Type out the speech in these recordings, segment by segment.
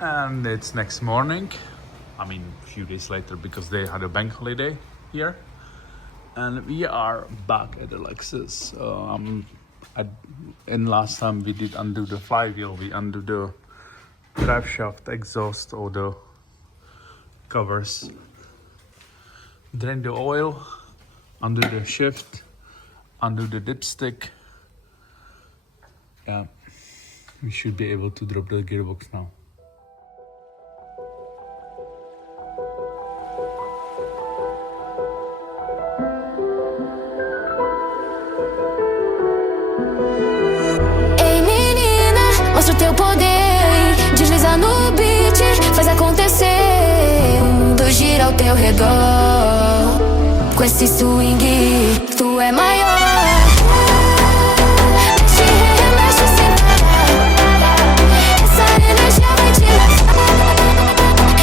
And it's next morning. I mean, a few days later because they had a bank holiday here. And we are back at the Lexus. And last time we did undo the flywheel, we undo the drive shaft, exhaust, or the covers. Drain the oil, undo the shift, undo the dipstick. Yeah, we should be able to drop the gearbox now. Mostra o teu poder, desliza no beat, faz acontecer. O mundo gira ao teu redor. Com esse swing, tu é maior. Mexe, remexe sem parar. Essa energia vai te levar.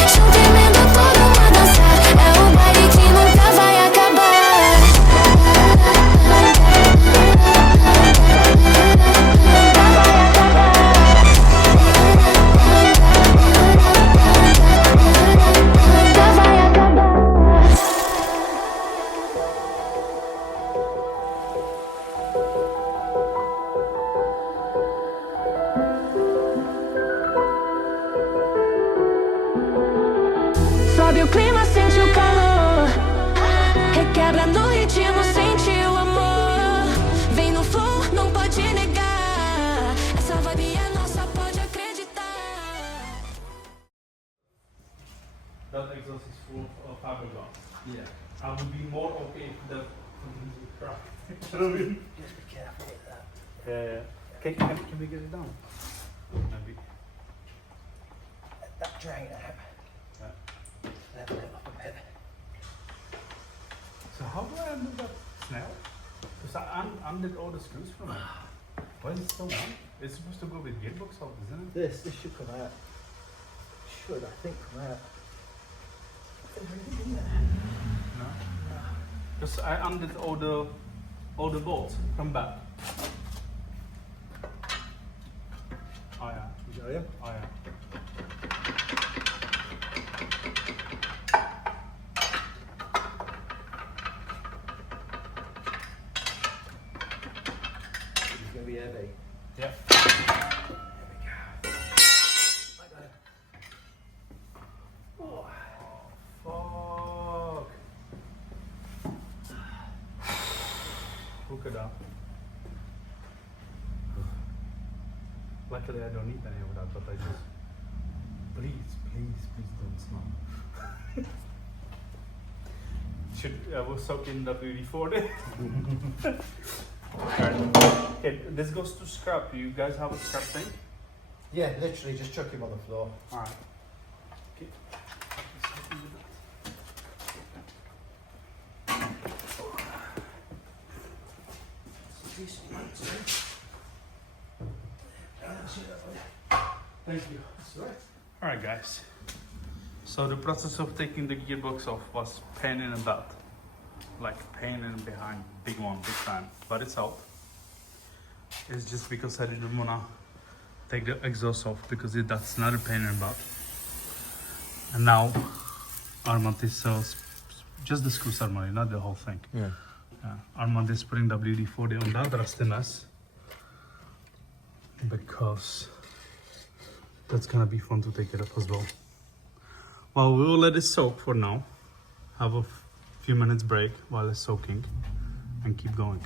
Chão tremendo, todo mundo a dançar. É um baile que nunca vai acabar. Sobe o clima, sente o calor. Requebra no ritmo, sente o amor. Vem no flow, não pode negar. Essa vibe é nossa, pode acreditar. That exhaust is full of FAVELA. Yeah. I would be more okay if that continues to crack. Just be careful with that. Yeah. Can we get it down? Maybe. Let that drain out. Yeah. Level it up a bit. So how do I undo that snell? Because I undid all the screws from it. Why is it so long? It's supposed to go with gearbox out, isn't it? This should come out. Should, I think, come out. Is there anything in there? No. Because I undid all the bolts from back. Oh yeah. You got him? Oh yeah. It's going to be heavy. Yeah. There we go. I got him. Oh. Fuck. Hook it up. Luckily I don't need any of that, but I just please don't smell. We'll soak in WD-40. Okay, this goes to scrap. You guys have a scrap thing? Yeah, literally just chuck him on the floor. Alright. Okay. Thank you. Alright guys, so the process of taking the gearbox off was pain in the butt, like pain in the behind, big time, but it's out. It's just because I didn't wanna take the exhaust off because that's another pain in the butt. And now Adamat is just the screw ceremony, not the whole thing. Yeah. Adamat is putting WD-40 on that rustiness because that's gonna be fun to take it up as well. Well, we will let it soak for now. Have a few minutes break while it's soaking and keep going.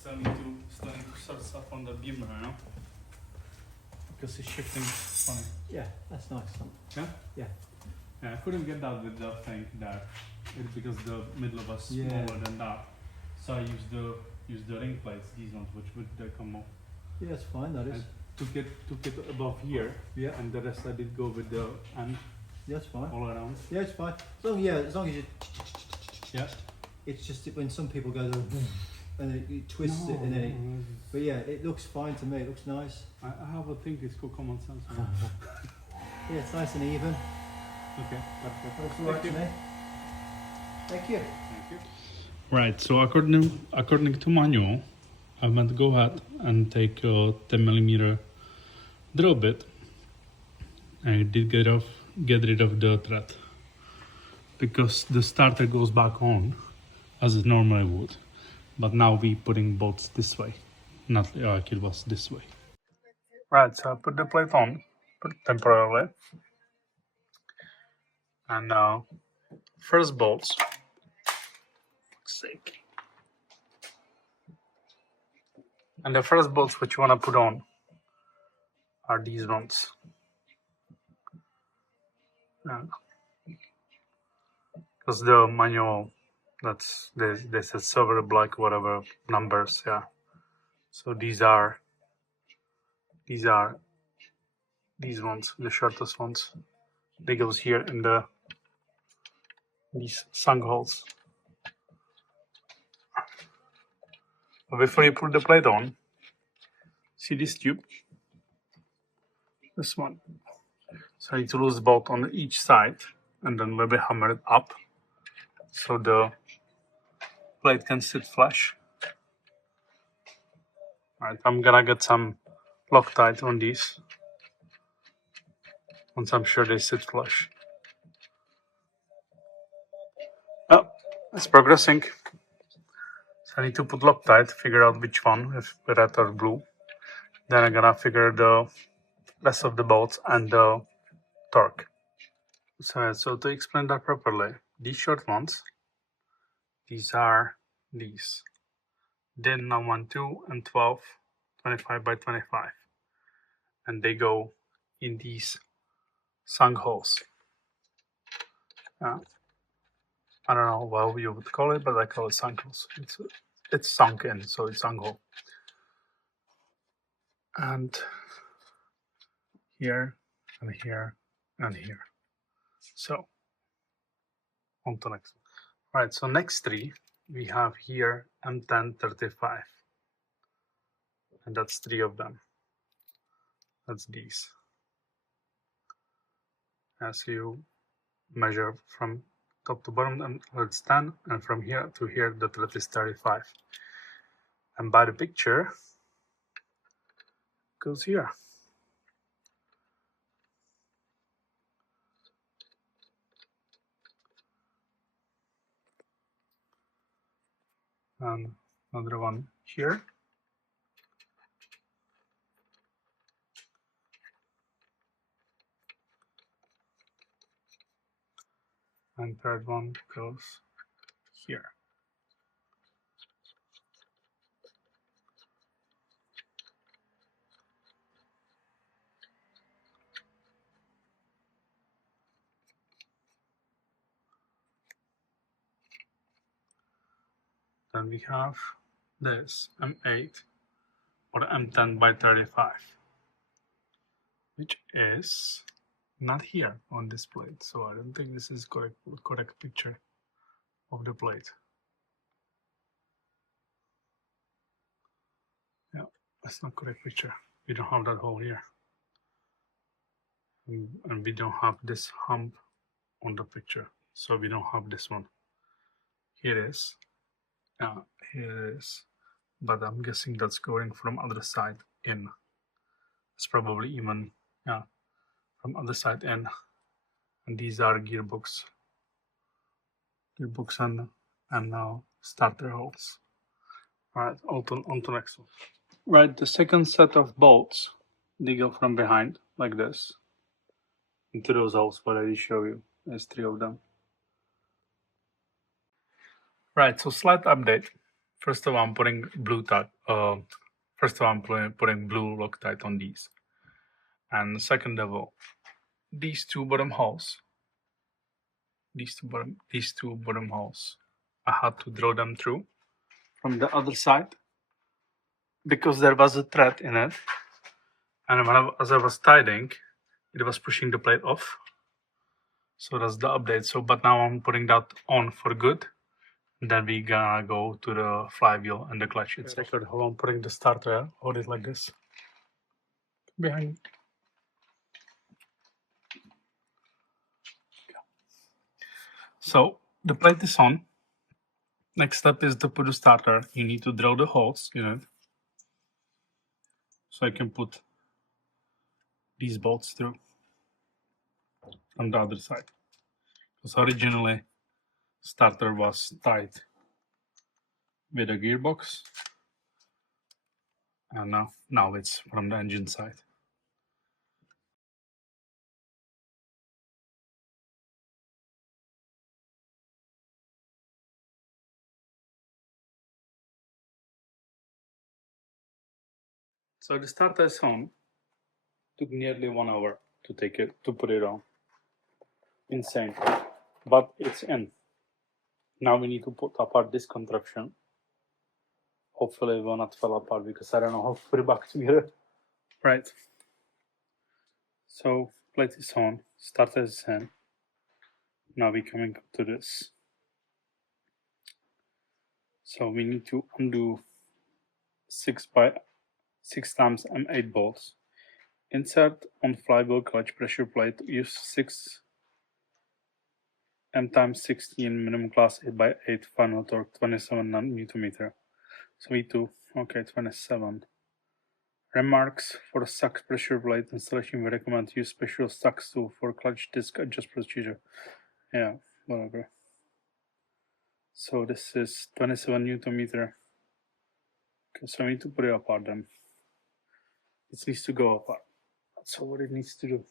still need to sort stuff on the beam right now. Because it's shifting funny. Yeah, that's nice. Yeah? Yeah. Yeah, I couldn't get that with the thing there. It's because the middle was smaller than that. So I used the ring plates, these ones, which would come off. Yeah, it's fine, that is. Took it above here. Yeah. And the rest I did go with the end Yeah, it's fine. all around. Yeah, it's fine. As long as you... Yeah. It's just that when some people go and it twists it and then it... But yeah, it looks fine to me. It looks nice. I have a think it's called common sense. Yeah, it's nice and even. Okay. That looks alright to me. Thank you. Thank you. Right, so according to manual, I'm going to go ahead and take a 10mm drill bit. I did get rid of the thread because the starter goes back on as it normally would, but now we putting bolts this way, not like it was this way. Right, so I put the plate on temporarily, and now first bolts. Sake. And the first bolts which you want to put on are these ones. Because the manual, they said silver, black, whatever numbers, yeah. So these ones, the shortest ones. They goes here in these sunk holes. But before you put the plate on, see this tube? This one. So I need to lose bolt on each side and then maybe hammer it up so the plate can sit flush. Alright, I'm gonna get some Loctite on these once I'm sure they sit flush. Oh, it's progressing. I need to put Loctite, figure out which one, if red or blue. Then I'm gonna figure the rest of the bolts and the torque. So to explain that properly, these short ones, these are these. Then 1, 2, and 12, 25 by 25. And they go in these sunk holes. I don't know what you would call it, but I call it sunk holes. It's sunk in, so it's sunk hole. And here, and here, and here. So, on to next one. Right, so next three, we have here M1035. And that's 3 of them. That's these. As you measure from top to bottom, and it's 10, and from here to here, the thread is 35. And by the picture, goes here. And another one here. And third one goes here. Then we have this M8 or M10 by 35, which is not here on this plate. So I don't think this is correct picture of the plate. Yeah, that's not correct picture. We don't have that hole here. And we don't have this hump on the picture. So we don't have this one. Here it is. Here it is. But I'm guessing that's going from other side in. It's probably even, yeah, from other side in. And these are gearbox and now starter holes. Alright, on to next one. Right, the second set of bolts, they go from behind, like this, into those holes what I did show you. There's 3 of them. Right, so slight update. First of all, I'm putting blue Loctite on these, and second of all, these two bottom holes, I had to draw them through from the other side because there was a thread in it, and as I was tidying, it was pushing the plate off. So that's the update. So, but now I'm putting that on for good. Then we gonna go to the flywheel and the clutch itself. How I'm putting the starter, hold it like this. Behind. So the plate is on. Next step is to put the starter. You need to drill the holes in it. So I can put these bolts through on the other side. Because originally starter was tied with a gearbox, and now it's from the engine side. So the starter is on. Took nearly 1 hour to put it on. Insane, but it's in. Now we need to put apart this contraption. Hopefully it will not fall apart because I don't know how to put it back together. Right. So plate is on, starter is in. Now we're coming up to this. So we need to undo 6 times M8 bolts. Insert on flywheel clutch pressure plate. Use 6 M times 16 minimum class 8x8 final torque 27 Nm. So we do 27. Remarks for the suck pressure plate installation: we recommend use special sucks tool for clutch disc adjust procedure. Yeah, whatever. So this is 27 Nm. Okay, so we need to put it apart then. It needs to go apart. So what it needs to do.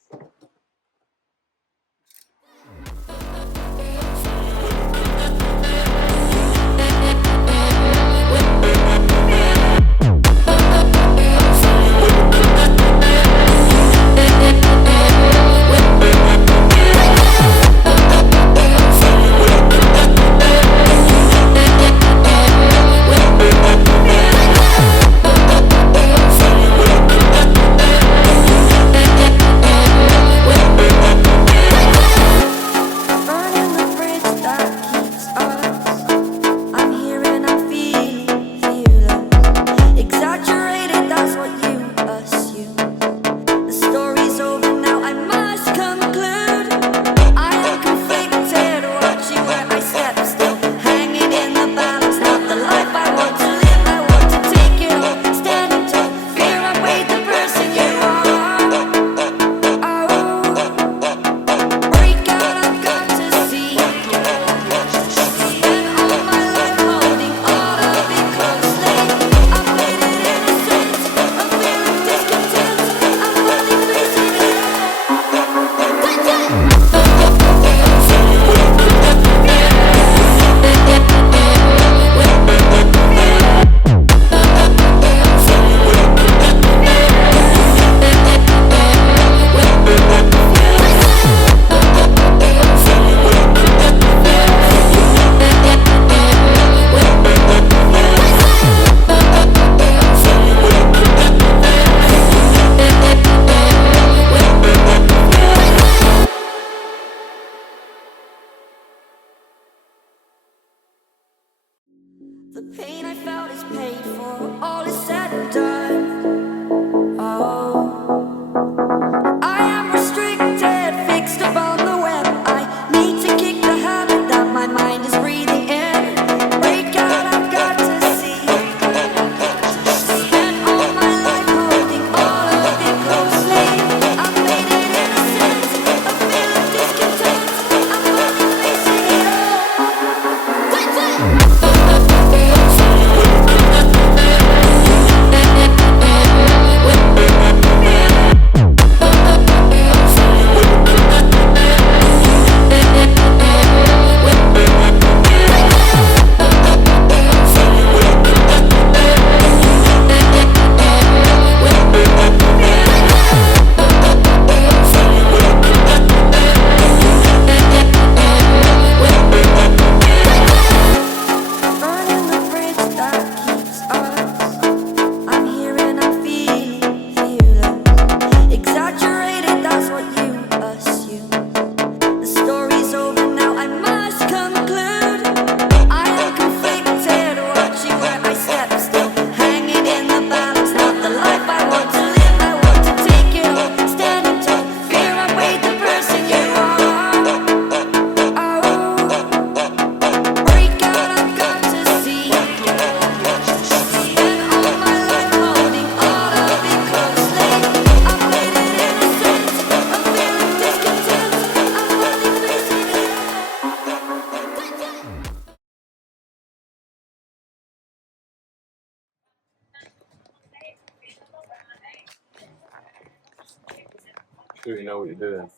sure you know what you're doing.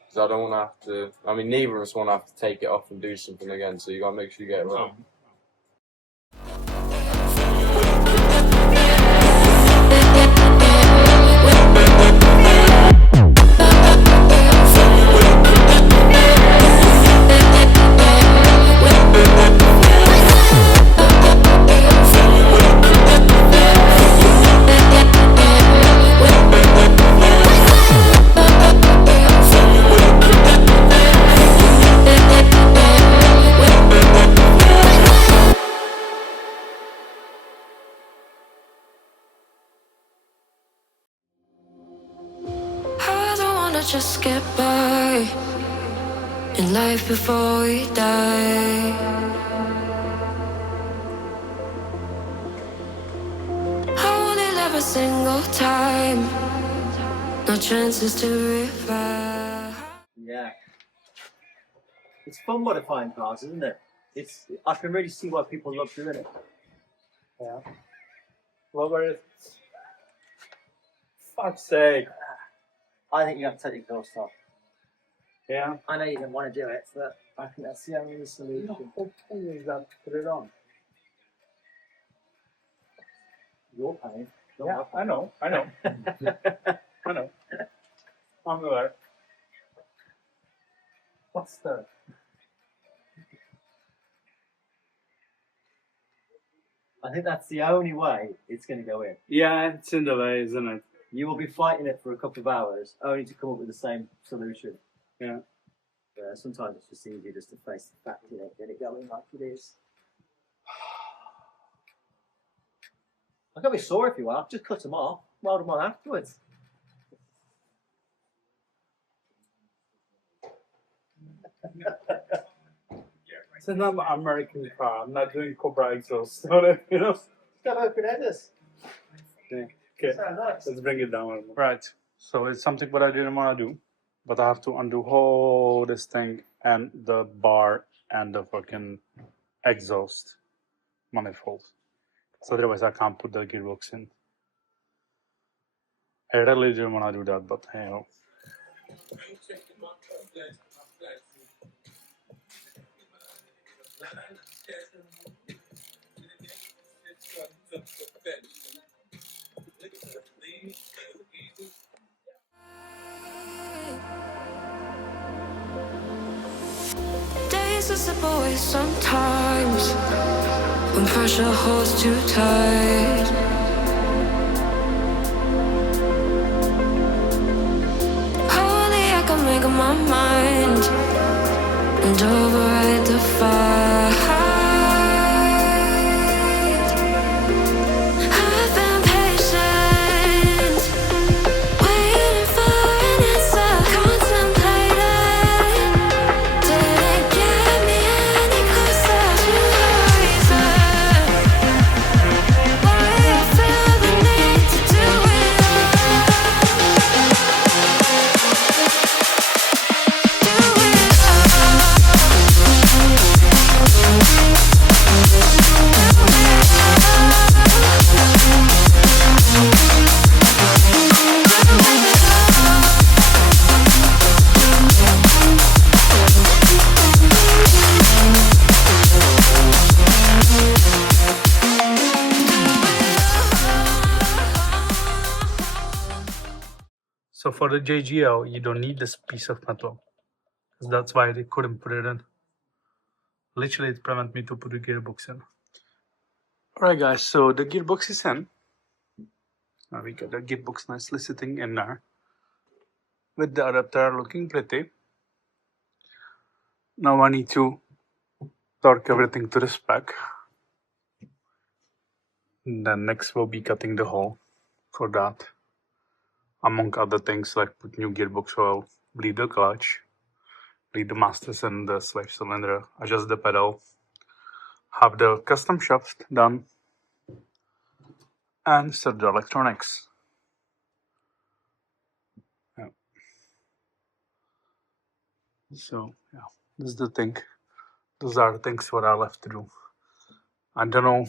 Because I don't want to have to. I mean, neither of us want to have to take it off and do something again. So you got to make sure you get it right. I don't wanna just get by in life before we die. I wanna live a single time, no chances to revive. Yeah. It's fun modifying cars, isn't it? I can really see why people love doing it. Yeah. What were it? Fuck's sake. I think you have to take your exhaust off. Yeah. I know you didn't want to do it, but I think that's the only solution. The whole thing is that put it on. You're paying. Yeah, I know. I know. I'm aware. What's that? I think that's the only way it's going to go in. Yeah, it's in the way, isn't it? You will be fighting it for a couple of hours, only to come up with the same solution. Yeah. Sometimes it's just easier just to face the fact, get it going like it is. I can be sore if you want. Just cut them off, weld them on afterwards. It's not an American car. I'm not doing Cobra exhaust on it, you know? It's got open headers. Yeah. Okay, So nice. let's bring it down. Right, so it's something what I didn't want to do, but I have to undo whole this thing and the bar and the fucking exhaust manifold. So otherwise I can't put the gearbox in. I really didn't want to do that, but hey, oh. Days are slip away sometimes when pressure holds too tight. Only I can make up my mind and override the fight. I've been patient, waiting for an answer, contemplating. Didn't get me any closer to the reason why I feel the need to do it So for the JGL, you don't need this piece of metal. That's why they couldn't put it in. Literally, it prevented me to put the gearbox in. Alright guys, so the gearbox is in. Now we got the gearbox nicely sitting in there. With the adapter looking pretty. Now I need to torque everything to the spec. And then next we'll be cutting the hole for that. Among other things like put new gearbox oil, bleed the clutch, bleed the masters and the slave cylinder, adjust the pedal, have the custom shaft done, and set the electronics. Yeah. So yeah, this is the thing. Those are the things what I left to do. I don't know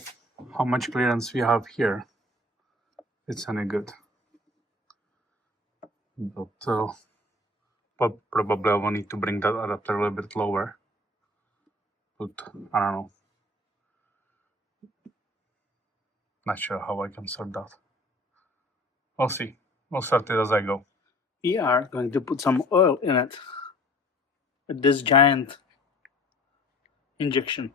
how much clearance we have here. It's any good. but probably I will need to bring that adapter a little bit lower. But I don't know. Not sure how I can sort that. We'll see. We'll sort it as I go. We are going to put some oil in it with this giant injection.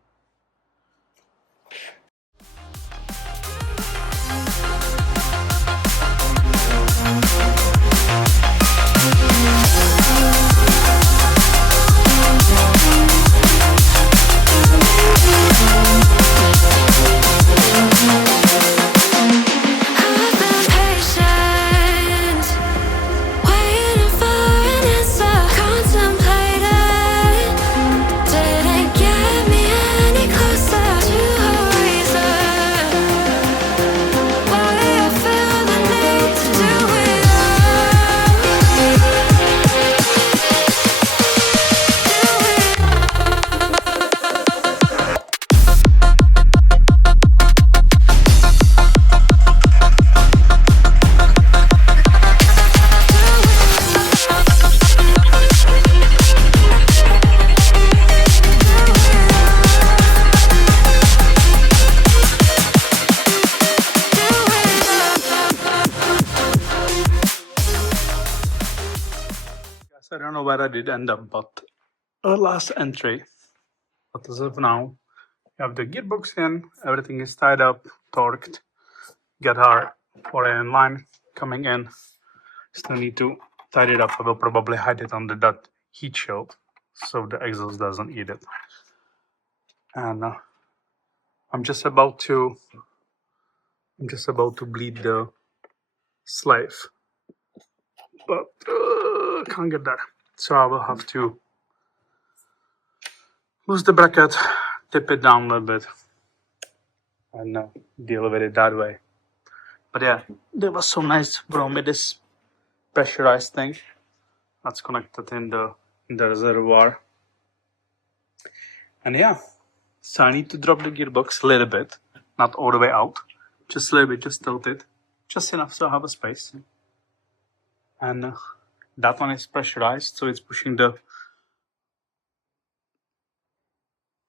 I've been patient, waiting for an answer, contemplating. Didn't get me any closer to a reason why I feel the need to do it I don't know where I did end up, but our last entry. But as of now, we have the gearbox in, everything is tied up, torqued, got our 4AN line coming in. Still need to tidy it up. I will probably hide it under that heat shield so the exhaust doesn't eat it. And I'm just about to bleed the slave, but can't get there. So I will have to lose the bracket, tip it down a little bit, and deal with it that way. But yeah, that was so nice. Brought me this pressurized thing that's connected in the reservoir. And yeah, so I need to drop the gearbox a little bit, not all the way out, just a little bit, just tilt it, just enough so I have a space. And that one is pressurized, so it's pushing the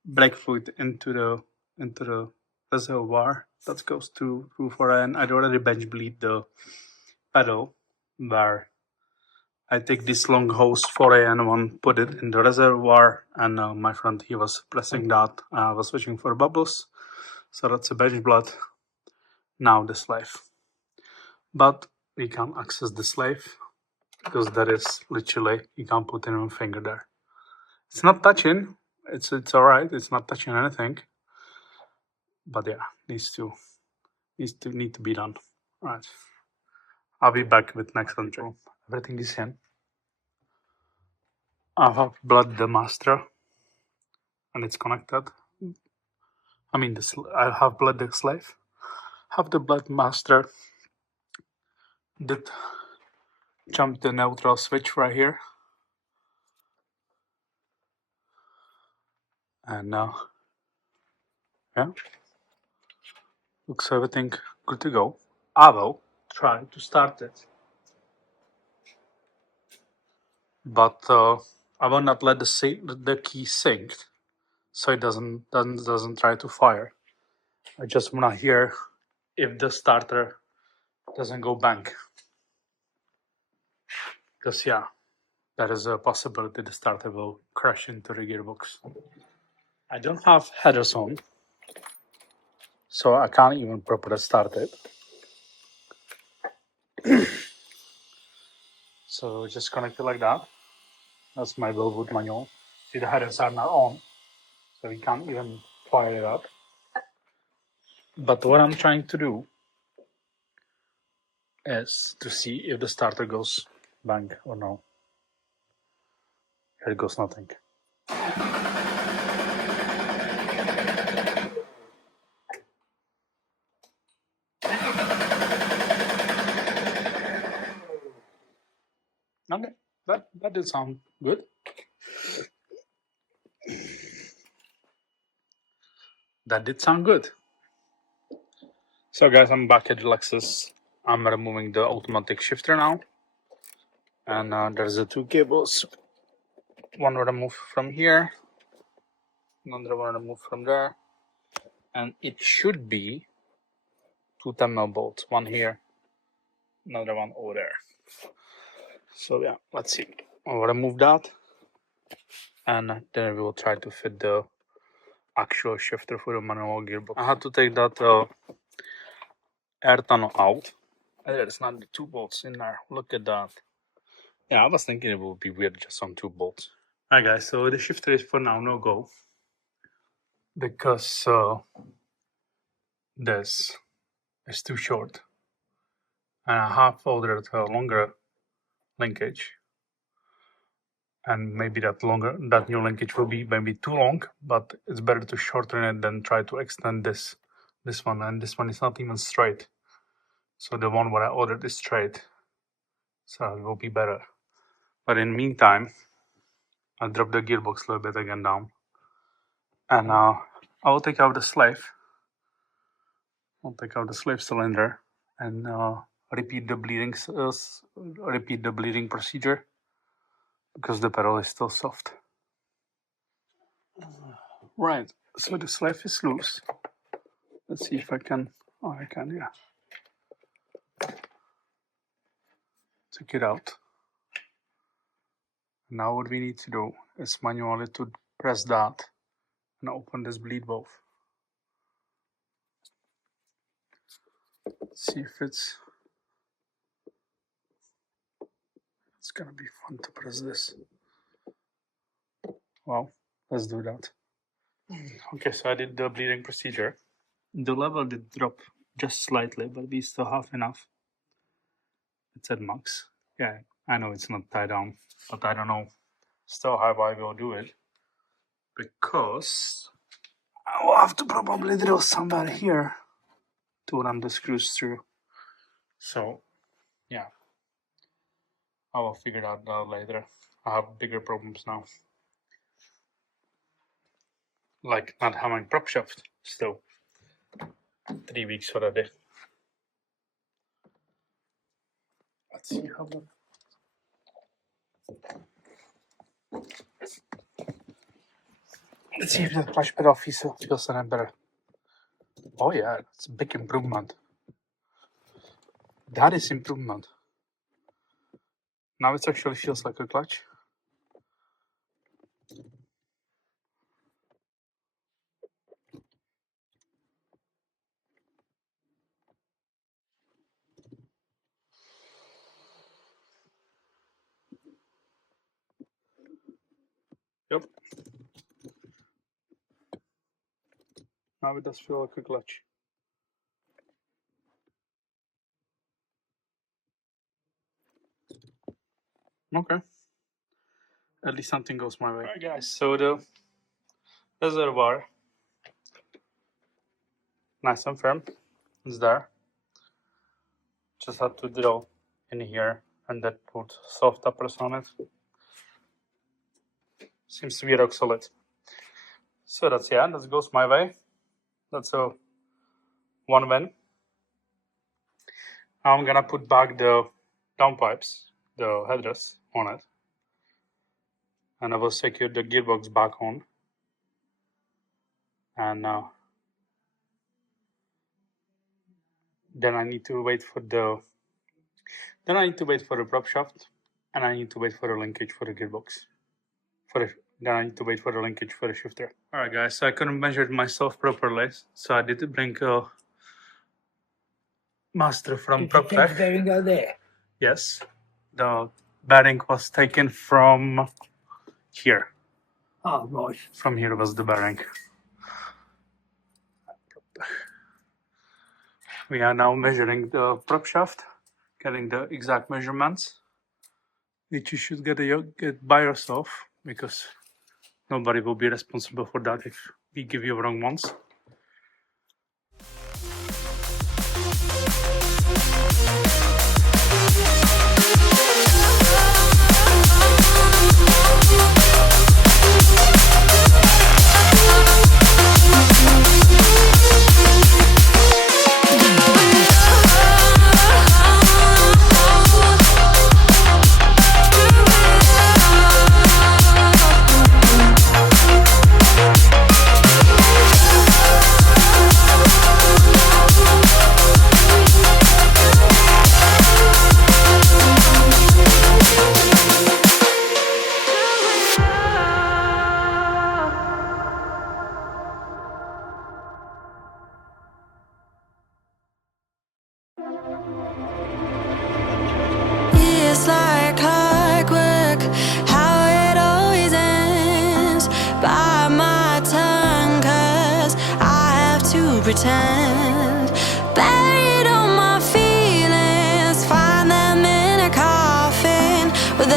brake fluid into the reservoir that goes to 4AN. I'd already bench bleed the pedal, where I take this long hose 4AN one, put it in the reservoir, and my friend, he was pressing that. I was switching for bubbles, so that's a bench blood. Now the slave, but we can't access the slave because there is literally, you can't put in a finger there. It's not touching. It's all right. It's not touching anything. But yeah, needs to be done. All right. I'll be back with next control. Everything is in. I have blood the master, and it's connected. I mean, I have blood the slave. Have the blood master. Did jump the neutral switch right here. And now, yeah, looks everything good to go. I will try to start it, but I will not let the key sink, so it doesn't try to fire. I just wanna hear if the starter doesn't go bang, because yeah, there is a possibility the starter will crash into the gearbox. I don't have headers on, so I can't even properly start it. So just connect it like that. That's my Wellwood manual. See, the headers are not on, so we can't even fire it up. But what I'm trying to do is to see if the starter goes bang or no. Here goes nothing. Okay, that did sound good. That did sound good. So guys, I'm back at Lexus. I'm removing the automatic shifter now. And there's the two cables. One removed from here, another one removed from there, and it should be 2 10mm bolts, one here, another one over there. So yeah, let's see. I'll remove that, and then we will try to fit the actual shifter for the manual gearbox. I had to take that air tunnel out. There's not the 2 bolts in there. Look at that. Yeah, I was thinking it would be weird just on 2 bolts. Alright guys, so the shifter is for now no go, because this is too short, and I have ordered a longer linkage, and maybe that new linkage will be maybe too long, but it's better to shorten it than try to extend this one, and this one is not even straight. So the one what I ordered is straight, so it will be better. But in the meantime, I'll drop the gearbox a little bit again down, and I will take out the slave. I'll take out the slave cylinder and repeat the bleeding procedure, because the pedal is still soft. Right, so the slave is loose. Let's see if I can. Oh, I can, yeah. Take it out. Now what we need to do is manually to press that and open this bleed valve. Let's see if it's gonna be fun to press this. Well, let's do that. Okay, so I did the bleeding procedure. The level did drop just slightly, but we still have enough. It's at max. Yeah, I know it's not tied down, but I don't know still how I will do it, because I will have to probably drill somewhere here to run the screws through. So yeah, I will figure that out later. I have bigger problems now, like not having prop shaft still. 3 weeks already. Let's see how that. Let's see if the clutch pedal feels any better. Oh yeah, it's a big improvement. That is improvement. Now it actually feels like a clutch. Yep. Now it does feel like a clutch. Okay. At least something goes my way. Alright guys, so the reservoir, nice and firm, it's there. Just had to drill in here and then put soft uppers on it. Seems to be rock solid. So that goes my way. That's a one win. Now I'm gonna put back the downpipes, the headrest on it, and I will secure the gearbox back on. And then I need to wait for the prop shaft, and I need to wait for the linkage for the gearbox. Then I need to wait for the linkage for the shifter. Alright guys, so I couldn't measure it myself properly, so I did bring a master from Did you take the bearing out there? Yes, the bearing was taken from here. Oh, right. From here was the bearing. We are now measuring the prop shaft, getting the exact measurements, which you should get by yourself, because nobody will be responsible for that if we give you wrong ones. bite my tongue, 'cause I have to pretend. Buried all my feelings, find them in a coffin with